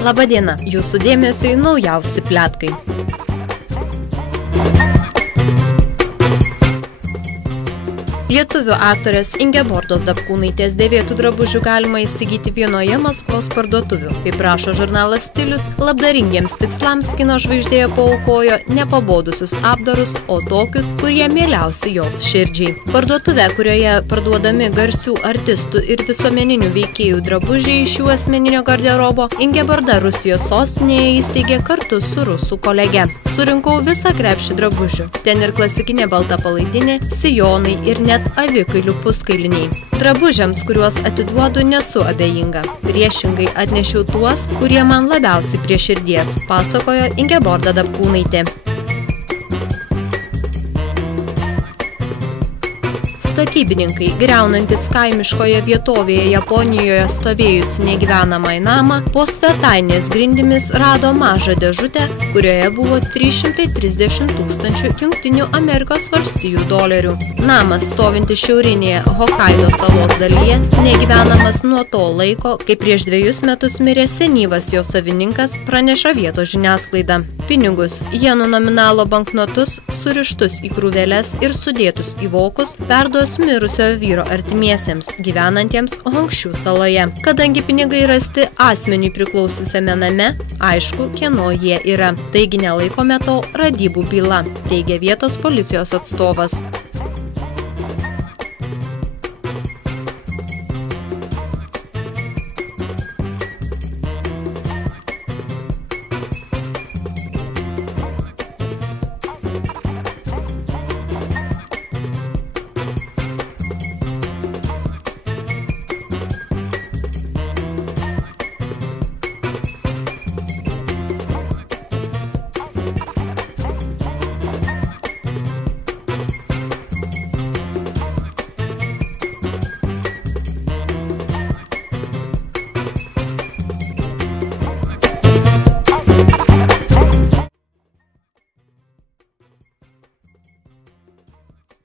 Labadiena, jūsų dėmesiui naujausi pletkai. Lietuvių aktorės Ingebordos Dapkūnaitės dėvėtų drabužių galima įsigyti vienoje Maskvos parduotuvių. Kaip rašo žurnalas Stilius, labdaringiems tikslams kino žvaigždė paaukojo nepabodusius apdarus, o tokius, kurie mieliausi jos širdžiai. Parduotuvė, kurioje parduodami garsių artistų ir visuomeninių veikėjų drabužiai iš jų asmeninio garderobo, Ingeborda Rusijos sostinėje įsteigė kartu su rusų kolege. Surinkau visą krepšį drabužių. Ten ir klasikinė balta palaidinė, sijonai ir net avikailių puskailiniai. Drabužiams, kuriuos atiduodu, nesu abejinga. Priešingai atnešiau tuos, kurie man labiausiai prie širdies, pasakojo Ingeborda Dapkūnaitė. Statybininkai, griaunantis kaimiškoje vietovėje Japonijoje stovėjusi negyvenamą namą, po svetainės grindimis rado mažą dėžutę, kurioje buvo 330 000 Jungtinių Amerikos valstijų dolerių. Namas, stovintis šiaurinėje Hokaido salos dalyje, negyvenamas nuo to laiko, kai prieš 2 metus mirė senyvas jo savininkas, praneša vietos žiniasklaida. Pinigus, jenų nominalo banknotus, surištus į krūveles ir sudėtus į vokus, perduos mirusio vyro artimiesiems, gyvenantiems Hongšių saloje. Kadangi pinigai rasti asmeniui priklausiusiame name, aišku, kieno jie yra. Taigi nelaikome to radybų byla, teigia vietos policijos atstovas.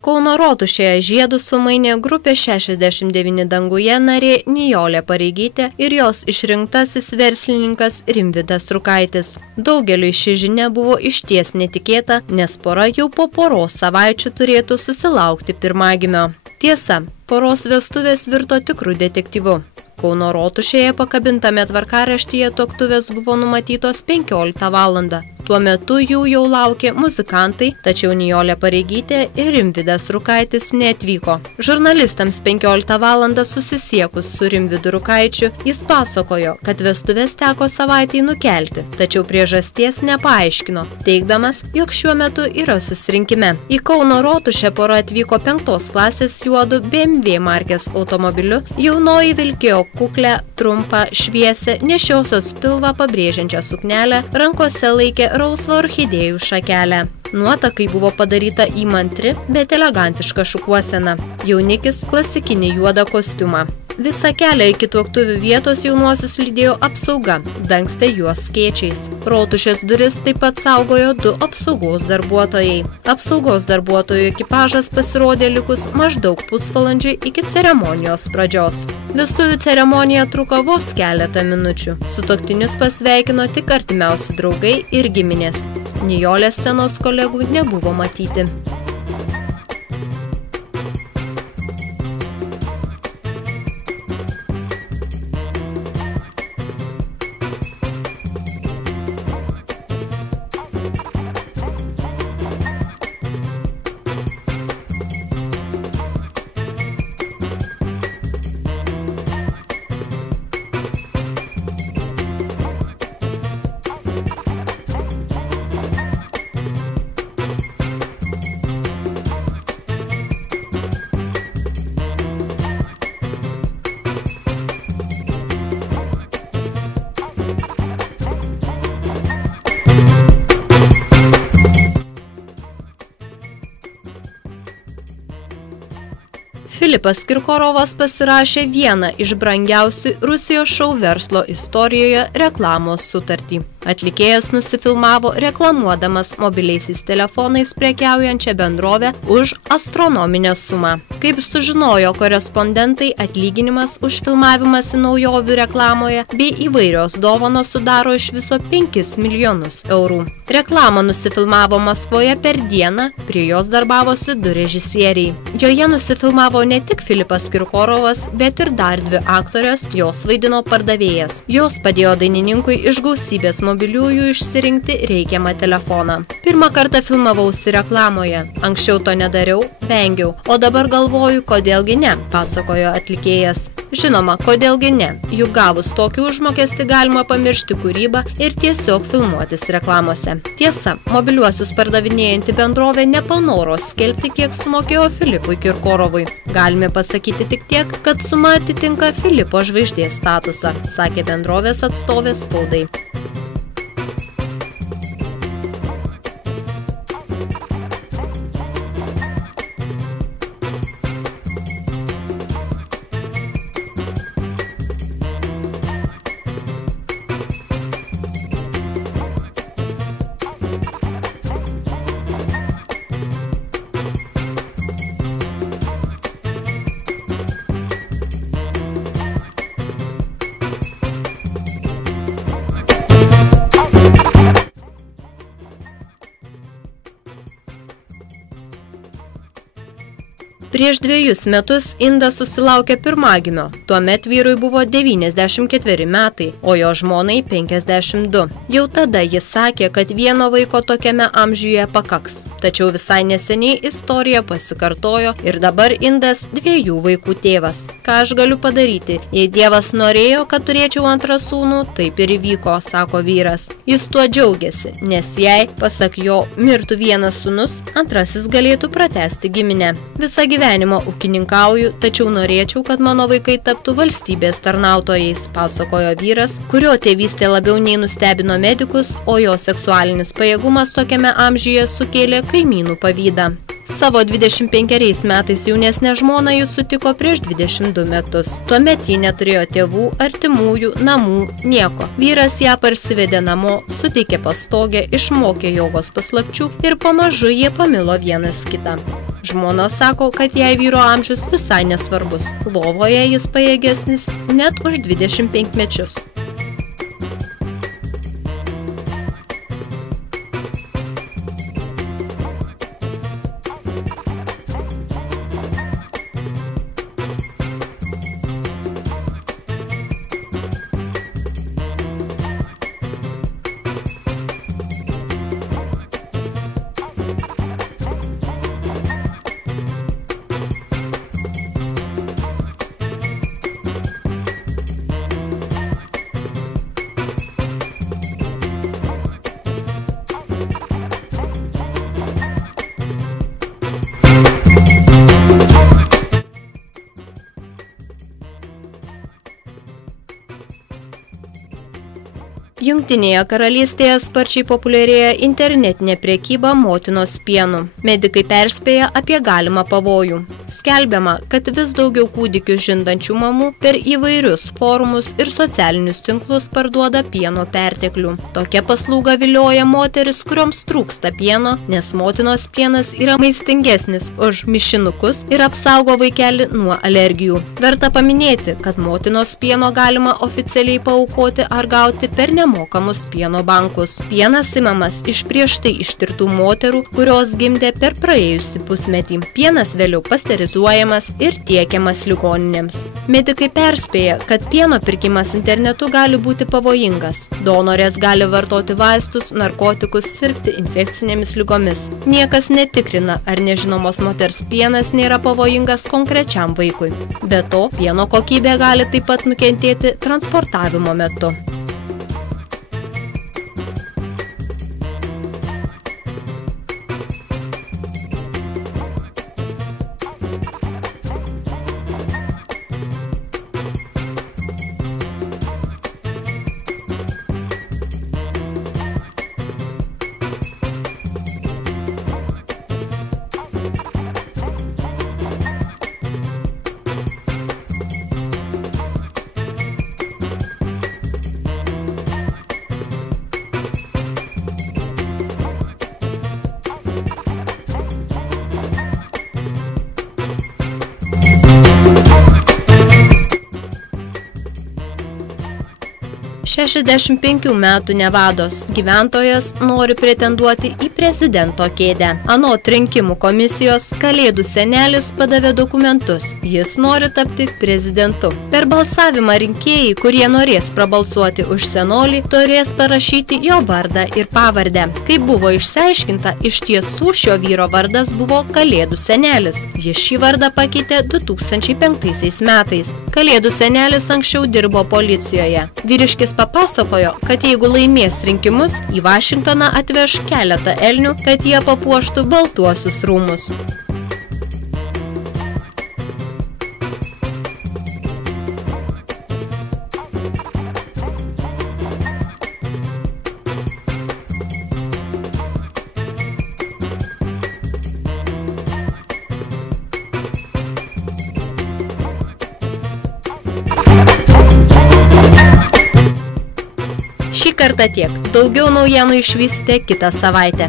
Kauno Rotušėje žiedus sumainė grupė 69 danguje narė Nijolė Pareigytė ir jos išrinktasis verslininkas Rimvydas Rukaitis. Daugeliui ši žinia buvo išties netikėta, nes pora jau po poros savaičių turėtų susilaukti pirmagimio. Tiesa, poros vestuvės virto tikrų detektyvu. Kauno Rotušėje pakabintame tvarkaraštyje tuoktuvės buvo numatytos 15 valandą. Tuo metu jų jau laukė muzikantai, tačiau Nijolė Pareigytė ir Rimvydas Rukaitis neatvyko. Žurnalistams 15 valandą susisiekus su Rimvydu Rukaičiu, jis pasakojo, kad vestuvės teko savaitei nukelti, tačiau priežasties nepaaiškino, teigdamas, jog šiuo metu yra susirinkime. Į Kauno Rotušę pora atvyko 5 klasės juodu BMW markės automobiliu, jaunoji vilkėjo kuklę, trumpą, šviesę, nešiosios pilvą pabrėžiančią suknelę, rankose laikė rausvą orchidėjų šakelę. Nuotakai buvo padaryta įmantri, bet elegantiška šukuosena. Jaunikis klasikinį juodą kostiumą. Visą kelią iki tuoktuvių vietos jaunuosius lydėjo apsauga, dangstė juos skėčiais. Rotušės duris taip pat saugojo 2 apsaugos darbuotojai. Apsaugos darbuotojų ekipažas pasirodė likus maždaug pusvalandžiui iki ceremonijos pradžios. Vestuvių ceremonija truko vos keletą minučių. Sutuoktinius pasveikino tik artimiausi draugai ir giminės. Nijolės scenos kolegų nebuvo matyti. Filipas Kirkorovas pasirašė vieną iš brangiausių Rusijos šou verslo istorijoje reklamos sutartį. Atlikėjas nusifilmavo reklamuodamas mobiliaisiais telefonais prekiaujančią bendrovę už astronominę sumą. Kaip sužinojo korespondentai, atlyginimas už filmavimąsi naujovių reklamoje bei įvairios dovanos sudaro iš viso 5 milijonus eurų. Reklamą nusifilmavo Maskvoje per dieną, prie jos darbavosi 2 režisieriai. Joje nusifilmavo ne tik Filipas Kirkorovas, bet ir dar 2 aktorės, jos vaidino pardavėjas. Jos padėjo dainininkui iš gausybės mobiliųjų išsirinkti reikiamą telefoną. Pirmą kartą filmavausi reklamoje. Anksčiau to nedariau, vengiau, o dabar galvoju, kodėlgi ne, pasakojo atlikėjas. Žinoma, kodėlgi ne, juk gavus tokį užmokestį galima pamiršti kūrybą ir tiesiog filmuotis reklamose. Tiesa, mobiliuosius pardavinėjanti bendrovė nepanoro skelbti, kiek sumokėjo Filipui Kirkorovui. Galime pasakyti tik tiek, kad suma atitinka Filipo žvaigždės statusą, sakė bendrovės atstovė spaudai. Prieš 2 metus indas susilaukė pirmagimio, tuomet vyrui buvo 94 metai, o jo žmonai 52. Jau tada jis sakė, kad vieno vaiko tokiame amžiuje pakaks. Tačiau visai neseniai istorija pasikartojo ir dabar indas 2 vaikų tėvas. Ką aš galiu padaryti? Jei Dievas norėjo, kad turėčiau antrą sūnų, taip ir įvyko, sako vyras. Jis tuo džiaugiasi, nes jei, pasak jo, mirtų vienas sūnus, antrasis galėtų pratęsti giminę. Visą gyvenimą ūkininkauju, tačiau norėčiau, kad mano vaikai taptų valstybės tarnautojais, pasakojo vyras, kurio tėvystė labiau nei nustebino medikus, o jo seksualinis pajėgumas tokiame amžiuje sukėlė kaimynų pavydą. Savo 25 metais jaunesnę žmoną jis sutiko prieš 22 metus. Tuomet ji neturėjo tėvų, artimųjų, namų, nieko. Vyras ją parsivedė namo, suteikė pastogę, išmokė jogos paslapčių ir pamažu jie pamilo vienas kitą. Žmona sako, kad jai vyro amžius visai nesvarbus. Lovoje jis pajėgesnis net už 25 mečius. Jungtinėje karalystėje sparčiai populiarėja internetinė prekyba motinos pienu. Medikai perspėja apie galimą pavojų. Skelbiama, kad vis daugiau kūdikių žindančių mamų per įvairius forumus ir socialinius tinklus parduoda pieno perteklių. Tokia paslauga vilioja moteris, kurioms trūksta pieno, nes motinos pienas yra maistingesnis už mišinukus ir apsaugo vaikelį nuo alergijų. Verta paminėti, kad motinos pieno galima oficialiai paaukoti ar gauti per nemokamus pieno bankus. Pienas imamas iš prieš tai ištirtų moterų, kurios gimdė per praėjusį pusmetį. Pienas vėliau pasterizuojamas ir tiekiamas ligoninėms. Medikai perspėja, kad pieno pirkimas internetu gali būti pavojingas. Donorės gali vartoti vaistus, narkotikus, sirgti infekcinėmis ligomis. Niekas netikrina, ar nežinomos moters pienas nėra pavojingas konkrečiam vaikui. Be to, pieno kokybė gali taip pat nukentėti transportavimo metu. 65 metų Nevados gyventojas nori pretenduoti į prezidento kėdę. Anot rinkimų komisijos, Kalėdų senelis padavė dokumentus. Jis nori tapti prezidentu. Per balsavimą rinkėjai, kurie norės prabalsuoti už senolį, turės parašyti jo vardą ir pavardę. Kaip buvo išsiaiškinta, iš tiesų šio vyro vardas buvo Kalėdų senelis. Jis šį vardą pakeitė 2005 metais. Kalėdų senelis anksčiau dirbo policijoje. Vyriškis papasakojo, kad jeigu laimės rinkimus, į Vašingtoną atveš keletą elnių, kad jie papuoštų Baltuosius rūmus. Šį kartą tiek. Daugiau naujienų išvysite kitą savaitę.